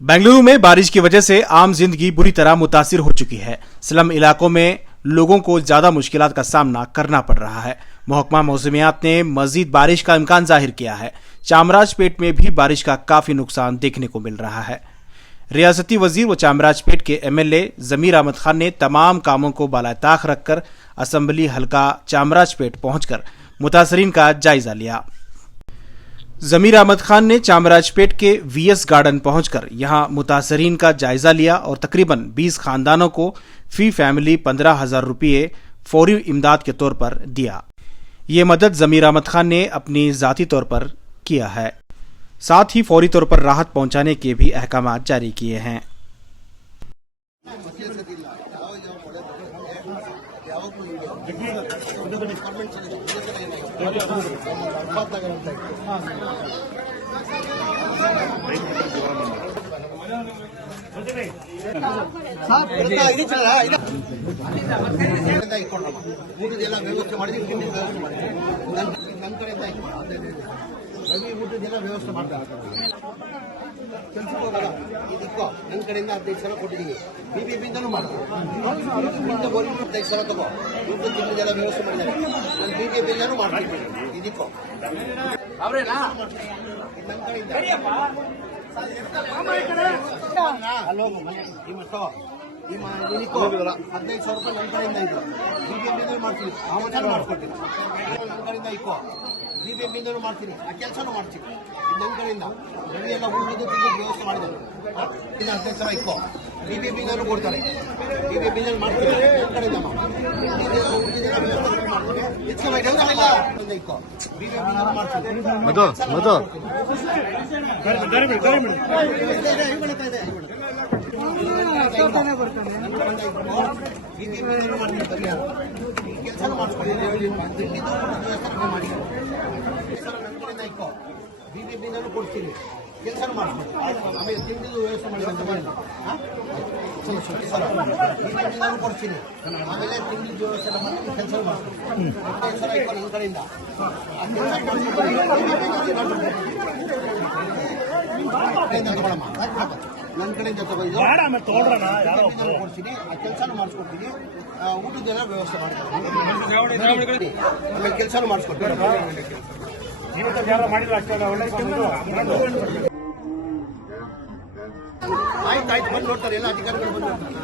बेंगलुरु में बारिश की वजह से आम जिंदगी बुरी तरह मुतासिर हो चुकी है। स्लम इलाकों में लोगों को ज्यादा मुश्किलात का सामना करना पड़ रहा है। महकमा मौसमियात ने मजीद बारिश का इम्कान जाहिर किया है। चामराजपेट में भी बारिश का काफी नुकसान देखने को मिल रहा है। रियासती वजीर व चामराजपेट के एमएलए जमीर अहमद खान ने तमाम कामों को बालाताख रखकर असम्बली हल्का चामराजपेट पहुंचकर मुतासरीन का जायजा लिया। जमीर अहमद खान ने चामराजपेट के वीएस गार्डन पहुंचकर यहां मुतासरीन का जायजा लिया और तकरीबन 20 खानदानों को फी फैमिली 15,000 रुपये फौरी इमदाद के तौर पर दिया। ये मदद जमीर अहमद खान ने अपनी जाती तौर पर किया है। साथ ही फौरी तौर पर राहत पहुंचाने के भी अहकाम जारी किए हैं। ಊಟದೆಲ್ಲ ವ್ಯವಸ್ಥೆ ಮಾಡ್ತಾರೆ ಕೆಲಸಕ್ಕೆ ಹೋಗಲ್ಲ ಇದಕ್ಕೋ ನನ್ನ ಕಡೆಯಿಂದ 15 ಸಾವಿರ ಕೊಟ್ಟಿದ್ದೀನಿ ಬಿಬಿಎಂಪಿಂದನೂ ಮಾಡ್ತೀನಿ ಗೋರ್ಮೆಂಟ್ 15 ಸಾವಿರ ತಗೋ ಊಟ ತಿನ್ನೋದೆಲ್ಲ ವ್ಯವಸ್ಥೆ ಮಾಡಿದ್ದಾರೆ ನಾನು ಬಿಬಿಎಂಪಿಂದನೂ ಮಾಡ್ತೀನಿ ಇದಕ್ಕೋ ಅವರೇನಾ ನನ್ನ ಕಡೆಯಿಂದ ಅಲ್ಲೋಗು ನಿಮ್ಮ ಇದಕ್ಕೋ 15 ಸಾವಿರ ರೂಪಾಯಿ ನನ್ನ ಕಡೆಯಿಂದ ಇದು ಬಿಬಿಎಂಪಿಂದನೂ ಮಾಡ್ತೀನಿ ಆಮಂತ್ರಣ ಮಾಡ್ಕೊಡ್ತೀನಿ ನನ್ನ ಕಡೆಯಿಂದ ಇಕ್ಕೋ ಬಿಬಿಎಂಪಿಂದನೂ ಮಾಡ್ತೀನಿ ಆ ಕೆಲಸನೂ ಮಾಡ್ತೀನಿ ನನ್ನ ಕಡೆಯಿಂದ ಬರೀ ಎಲ್ಲ ಉಳಿದು ತಿಂದು ವ್ಯವಸ್ಥೆ ಮಾಡಿದ್ದಾರೆ ಇದು 15 ಸಾವಿರ ಇಕ್ಕೋ ಬಿಬಿಎಂಪಿಂದನೂ ಕೊಡ್ತಾರೆ ಬಿಬಿಎಂಪಿಂದನೂ ಮಾಡ್ತೀನಿ ನನ್ನ ಕಡೆಯಿಂದ ಉಳಿದಿದ್ದೆಲ್ಲ ವ್ಯವಸ್ಥೆ ಮಾಡ್ತೀನಿ ಇಕ್ಕೋ ಬಿಬಿಎಂಪಿಂದನೂ ಮಾಡ್ತೀನಿ ಕೆಲಸ ಮಾಡಿಸ್ಕೊಂಡು ಮಾಡಿ ಬಿಬಿಎಂಪಿಂದನೂ ಕೊಡ್ತೀನಿ ಕೆಲಸ ಮಾಡಿಸ್ಕೊಂಡು ಆಮೇಲೆ ತಿಂಡಿದು ವ್ಯವಸ್ಥೆ ಮಾಡಿ ಬಿಬಿಎಂಪಿಂದನೂ ಕೊಡ್ತೀನಿ ಆಮೇಲೆ ತಿಂಡಿದು ವ್ಯವಸ್ಥೆ ಮಾಡಿ ಕೆಲಸ ಮಾಡಿಸ್ಕೊಂಡು ನನ್ನ ಕಡೆಯಿಂದ ನನ್ನ ಕಡೆಯಿಂದ ತಗೊಂಡು ಕೊಡ್ತೀನಿ ಆ ಕೆಲಸನೂ ಮಾಡಿಸ್ಕೊಡ್ತೀನಿ ಊಟದೆಲ್ಲ ವ್ಯವಸ್ಥೆ ಮಾಡ್ತೀನಿ ಆಮೇಲೆ ಕೆಲಸನೂ ಮಾಡಿಸ್ಕೊಡ್ತೀನಿ ಆಯ್ತು ಬಂದು ನೋಡ್ತಾರೆ ಎಲ್ಲ ಅಧಿಕಾರಿಗಳು ಬಂದು ನೋಡ್ತಾರೆ